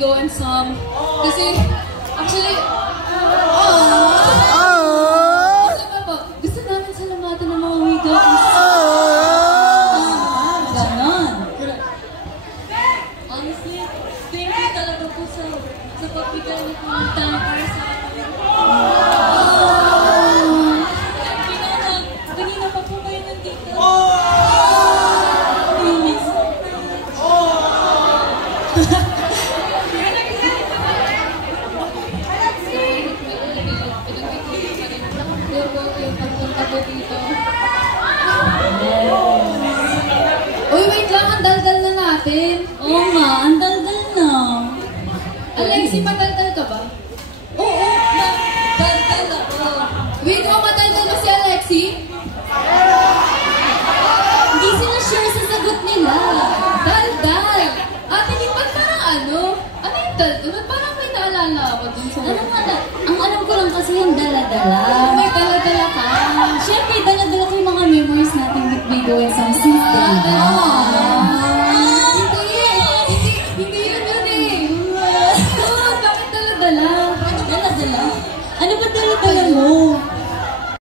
Go and Some. Kasi, actually, gusto namin salamatan ng mga Wigo and Some. Ganon. Honestly, thank you talaga po sa pagbigay niyo po ng time para sa akin. Kanina pa po kayo nandito. Uy, wait lang, ang daldal na natin. Oo nga, ang daldal na. Alexi, madaldal ka ba? Oo, daldal ako. Wait, madaldal ba si Alexi? Hindi sila sure sa sagot nila. Daldal! Ate, di ba parang ano? Ano yung daldal? Parang may naalala ako dun sa... Ang alam ko lang kasi yung dala-dala. May dala-dala ka. Siyempre, dala-dala ko yung mga memories natin with Wigo and Some since day. Hindi yun eh. Bakit dala-dala? Dala-dala? Ano ba dala-dala mo?